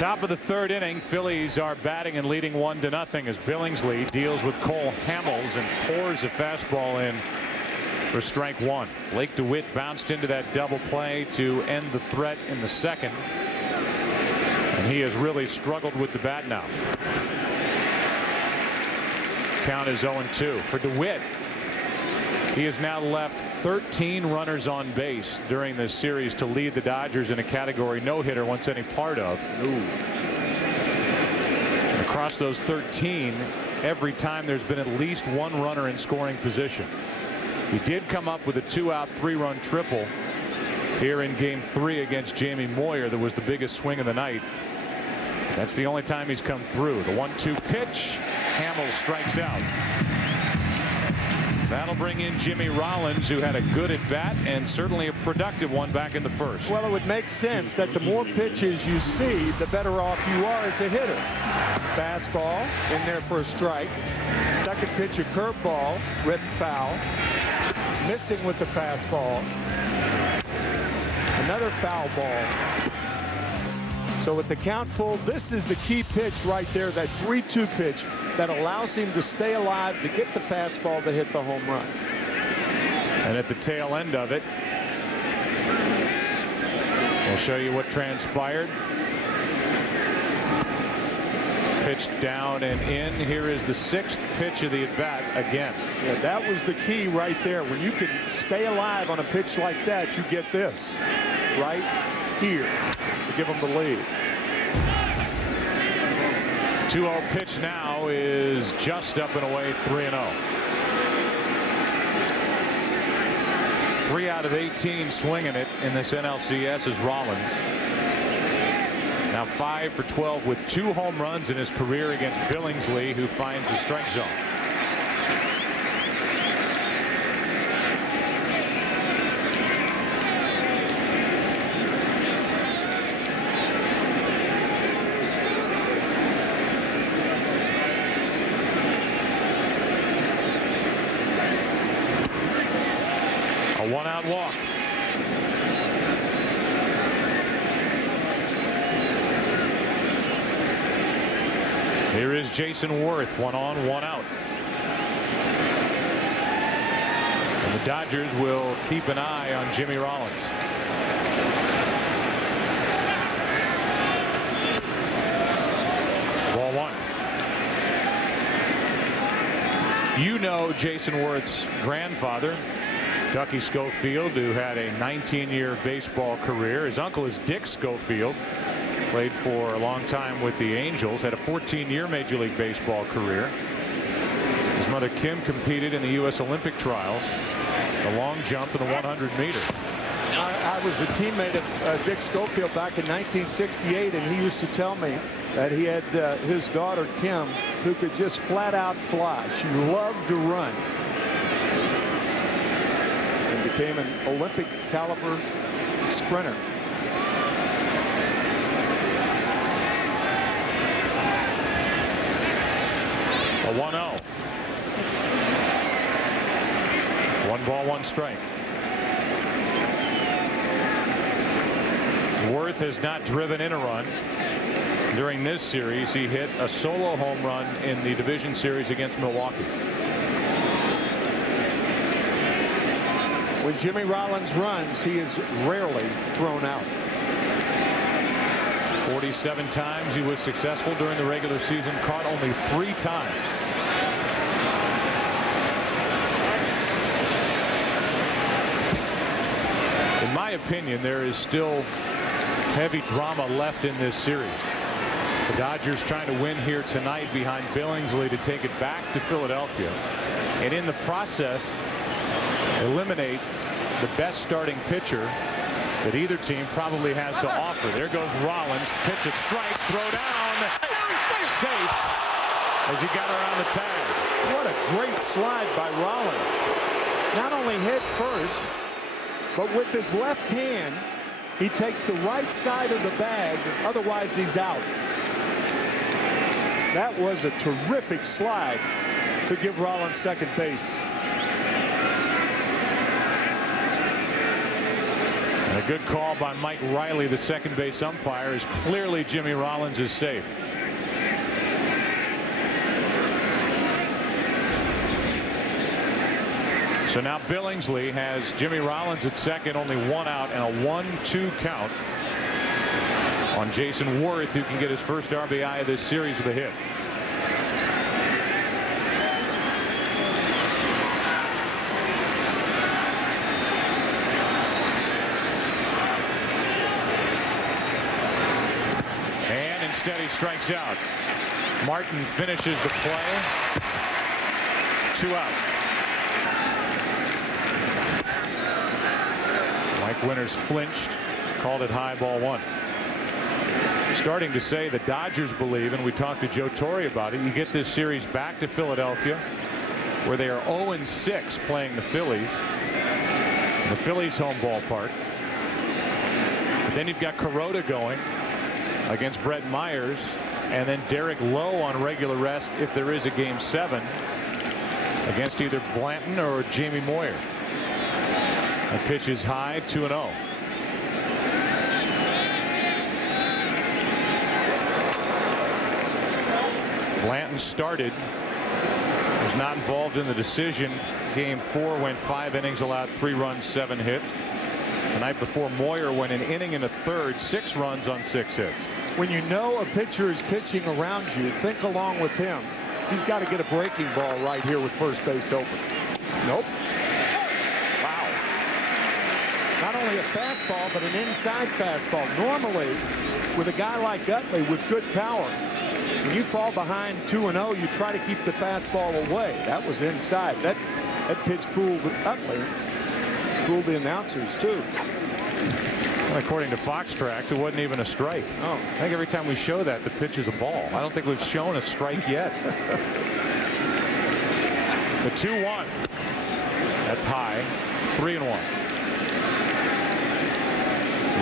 Top of the third inning, Phillies are batting and leading 1-0 as Billingsley deals with Cole Hamels and pours a fastball in for strike one. Blake DeWitt bounced into that double play to end the threat in the second, and he has really struggled with the bat now. Count is 0-2 for DeWitt. He has now left 13 runners on base during this series to lead the Dodgers in a category no hitter wants any part of. And across those 13, every time there's been at least one runner in scoring position. He did come up with a 2-out 3-run triple here in game 3 against Jamie Moyer. That was the biggest swing of the night. That's the only time he's come through. The 1-2 pitch. Hamels strikes out. That'll bring in Jimmy Rollins, who had a good at bat and certainly a productive one back in the first. Well, it would make sense that the more pitches you see, the better off you are as a hitter. Fastball in there for a strike. Second pitch, a curveball, ripped foul. Missing with the fastball. Another foul ball. So with the count full, this is the key pitch right there, that 3-2 pitch that allows him to stay alive, to get the fastball to hit the home run. And at the tail end of it, we'll show you what transpired. Pitched down and in. Here is the 6th pitch of the at bat again. Yeah, that was the key right there. When you can stay alive on a pitch like that, you get this right here to give them the lead. 2-0 pitch now is just up and away, 3-0. 3 out of 18 swinging it in this NLCS is Rollins. Now 5 for 12 with 2 home runs in his career against Billingsley, who finds the strike zone. A 1-out walk. Here is Jason Worth, 1 on, 1 out. And the Dodgers will keep an eye on Jimmy Rollins. Ball 1. You know Jason Worth's grandfather, Ducky Schofield, who had a 19-year baseball career. His uncle is Dick Schofield. Played for a long time with the Angels, had a 14-year Major League Baseball career. His mother Kim competed in the U.S. Olympic trials, the long jump and the 100-meter. I was a teammate of Dick Schofield back in 1968, and he used to tell me that he had his daughter Kim, who could just flat out fly. She loved to run and became an Olympic caliber sprinter. A 1-0. 1 ball, 1 strike. Worth has not driven in a run during this series. He hit a solo home run in the division series against Milwaukee. When Jimmy Rollins runs, he is rarely thrown out. 47 times he was successful during the regular season, caught only 3 times. In my opinion, there is still heavy drama left in this series. The Dodgers trying to win here tonight behind Billingsley to take it back to Philadelphia, and in the process eliminate the best starting pitcher that either team probably has to offer. There goes Rollins. Pitch a strike. Throw down. Safe as he got around the tag. What a great slide by Rollins. Not only head first, but with his left hand, he takes the right side of the bag. Otherwise, he's out. That was a terrific slide to give Rollins second base. And A good call by Mike Riley, the second base umpire, is clearly Jimmy Rollins is safe. So now Billingsley has Jimmy Rollins at second, only one out, and a 1-2 count on Jason Worth, who can get his first RBI of this series with a hit. And instead he strikes out. Martin finishes the play. 2 out. Mike Winters flinched, called it high, ball 1. Starting to say the Dodgers believe, and we talked to Joe Torre about it, you get this series back to Philadelphia, where they are 0-6 playing the Phillies, the Phillies home ballpark. But then you've got Kuroda going against Brett Myers, and then Derek Lowe on regular rest if there is a game 7 against either Blanton or Jamie Moyer. That pitch is high, 2-0. Blanton started, was not involved in the decision. Game 4 went 5 innings, allowed 3 runs, 7 hits. The night before, Moyer went an inning and a third, 6 runs on 6 hits. When you know a pitcher is pitching around you, think along with him. He's got to get a breaking ball right here with first base open. Nope. Wow. Not only a fastball, but an inside fastball. Normally, with a guy like Utley with good power, when you fall behind 2-0, you try to keep the fastball away. That was inside. That pitch fooled Utley. Fooled the announcers, too. And according to Fox Tracks, it wasn't even a strike. Oh. I think every time we show that, the pitch is a ball. I don't think we've shown a strike yet. The 2-1. That's high. 3-1.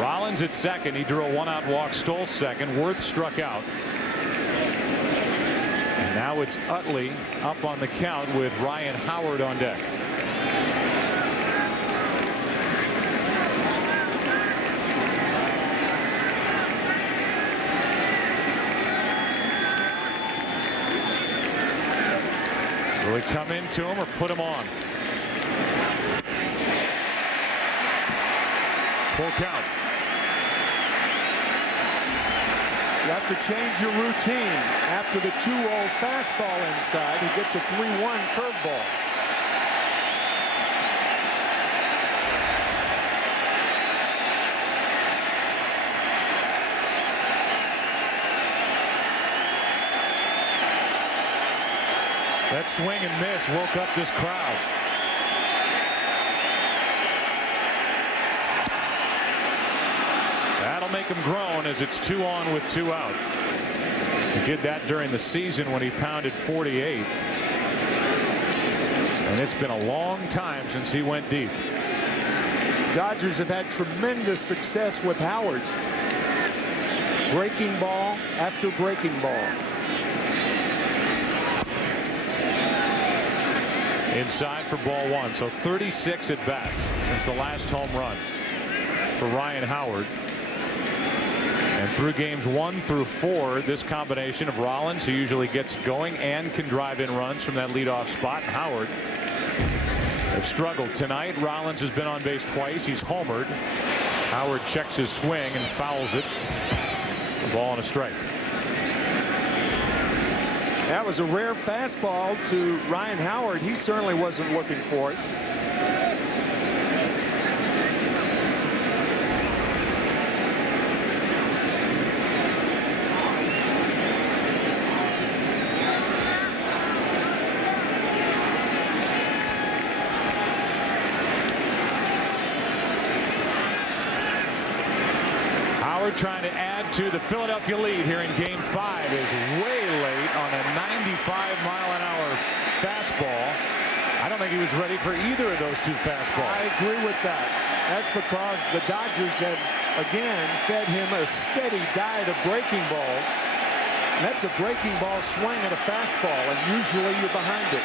Rollins at second. He drew a 1-out walk, stole second. Worth struck out. And now it's Utley up on the count with Ryan Howard on deck. Will he come into him or put him on? Full count. You have to change your routine. After the 2-0 fastball inside, he gets a 3-1 curveball. That swing and miss woke up this crowd. That'll make him groan as it's 2 on with 2 out. He did that during the season when he pounded 48. And it's been a long time since he went deep. Dodgers have had tremendous success with Howard. Breaking ball after breaking ball. Inside for ball 1. So 36 at bats since the last home run for Ryan Howard. And through games 1 through 4, this combination of Rollins, who usually gets going and can drive in runs from that leadoff spot, and Howard have struggled tonight. Rollins has been on base twice. He's homered. Howard checks his swing and fouls it. A ball and a strike. That was a rare fastball to Ryan Howard. He certainly wasn't looking for it. Howard trying to add to the Philadelphia lead here in game 5 is way late on a 95-mile-an-hour fastball. I don't think he was ready for either of those 2 fastballs. I agree with that. That's because the Dodgers have again fed him a steady diet of breaking balls. And that's a breaking ball swing at a fastball, and usually you're behind it.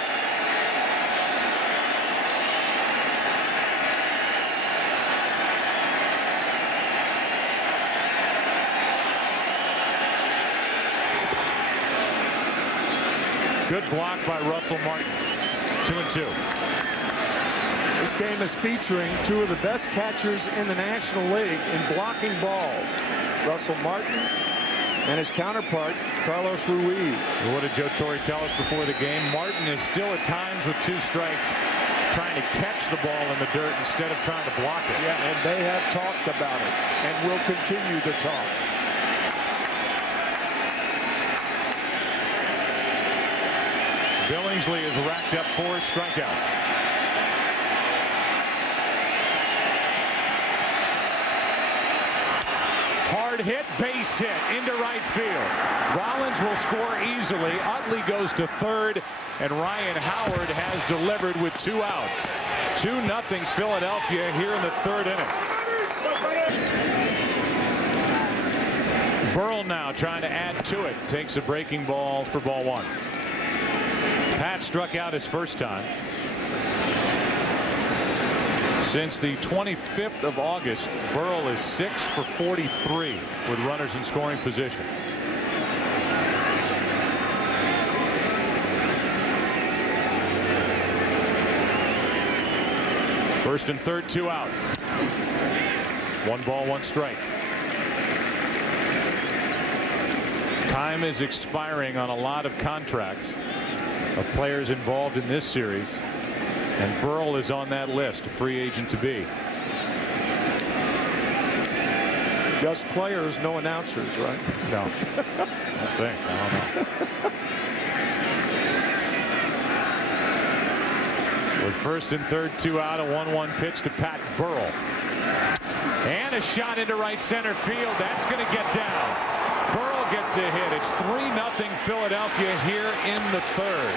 Good block by Russell Martin. 2-2. This game is featuring two of the best catchers in the National League in blocking balls. Russell Martin and his counterpart, Carlos Ruiz. What did Joe Torre tell us before the game? Martin is still at times with 2 strikes trying to catch the ball in the dirt instead of trying to block it. Yeah, and they have talked about it and will continue to talk. Billingsley has racked up 4 strikeouts. Hard hit, base hit into right field. Rollins will score easily. Utley goes to third, and Ryan Howard has delivered with 2 out. 2-0 Philadelphia here in the 3rd inning. Burrell now trying to add to it. Takes a breaking ball for ball 1. Pat struck out his first time. Since the 25th of August, Burrell is 6 for 43 with runners in scoring position. First and third, 2 out. 1 ball, 1 strike. Time is expiring on a lot of contracts of players involved in this series. And Burrell is on that list, a free agent to be. Just players, no announcers, right? No. I don't think. I don't know. With first and third, 2 out, a 1-1 pitch to Pat Burrell. And a shot into right center field. That's going to get down. Burrell gets a hit. It's 3-0 Philadelphia here in the 3rd.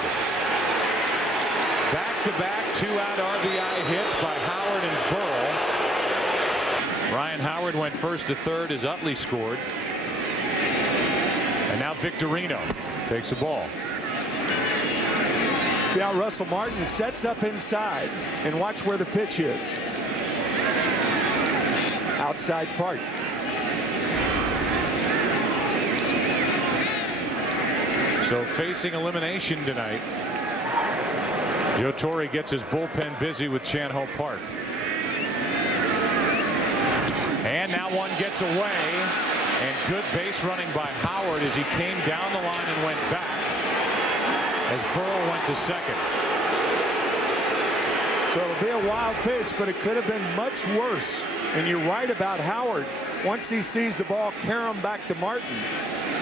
Back-to-back 2-out RBI hits by Howard and Burrell. Ryan Howard went first to third as Utley scored. And now Victorino takes the ball. See how Russell Martin sets up inside, and watch where the pitch is. Outside part. So facing elimination tonight, Joe Torre gets his bullpen busy with Chan Ho Park. And now one gets away, and good base running by Howard as he came down the line and went back as Burrell went to second. So it'll be a wild pitch, but it could have been much worse. And you're right about Howard. Once he sees the ball carom back to Martin,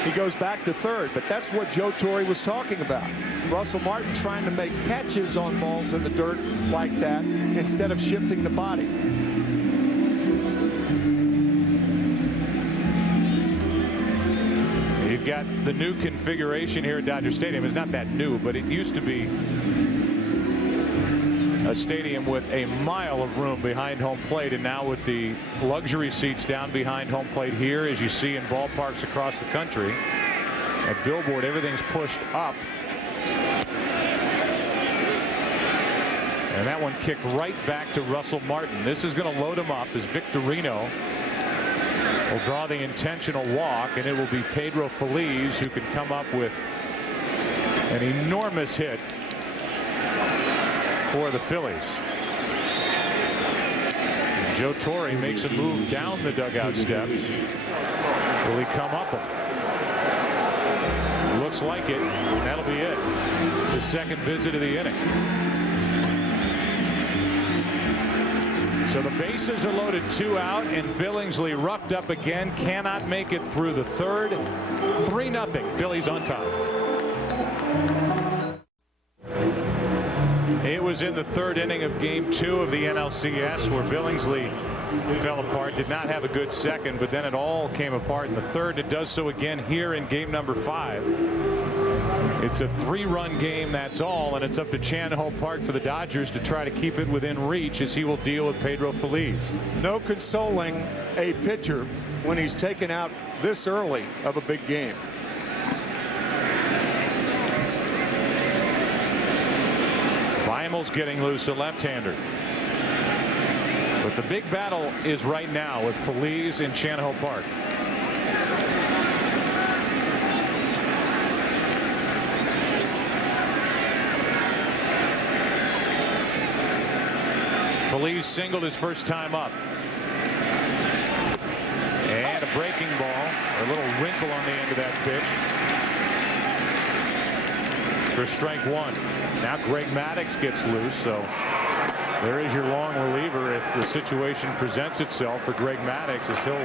he goes back to third. But that's what Joe Torre was talking about. Russell Martin trying to make catches on balls in the dirt like that instead of shifting the body. You've got the new configuration here at Dodger Stadium. It's not that new, but it used to be a stadium with a mile of room behind home plate, and now with the luxury seats down behind home plate here, as you see in ballparks across the country. At Billboard, everything's pushed up. And that one kicked right back to Russell Martin. This is going to load him up as Victorino will draw the intentional walk, and it will be Pedro Feliz who can come up with an enormous hit for the Phillies. And Joe Torre makes a move down the dugout steps. Will he come up them? Looks like it. That'll be it. It's his second visit of the inning. So the bases are loaded, 2 out, and Billingsley roughed up again, cannot make it through the third. 3-0 Phillies on top. It was in the 3rd inning of game 2 of the NLCS where Billingsley fell apart, did not have a good second, but then it all came apart in the 3rd. It does so again here in game number 5. It's a 3-run game, that's all, and it's up to Chan Ho Park for the Dodgers to try to keep it within reach as he will deal with Pedro Feliz. No consoling a pitcher when he's taken out this early of a big game. Bimel's getting loose, a left-hander. But the big battle is right now with Feliz in Chan Ho Park. Feliz singled his first time up. And a breaking ball, a little wrinkle on the end of that pitch. For strike one. Now Greg Maddux gets loose, so there is your long reliever if the situation presents itself for Greg Maddux, as he'll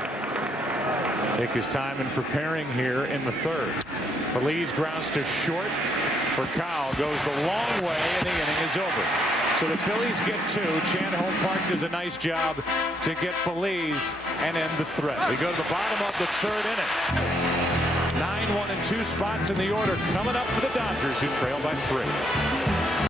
take his time in preparing here in the third. Feliz grounds to short for Kyle, goes the long way, and the inning is over. So the Phillies get two. Chan Home Park does a nice job to get Feliz and end the threat. We go to the bottom of the third inning. 9-1 and 2 spots in the order coming up for the Dodgers, who trail by 3.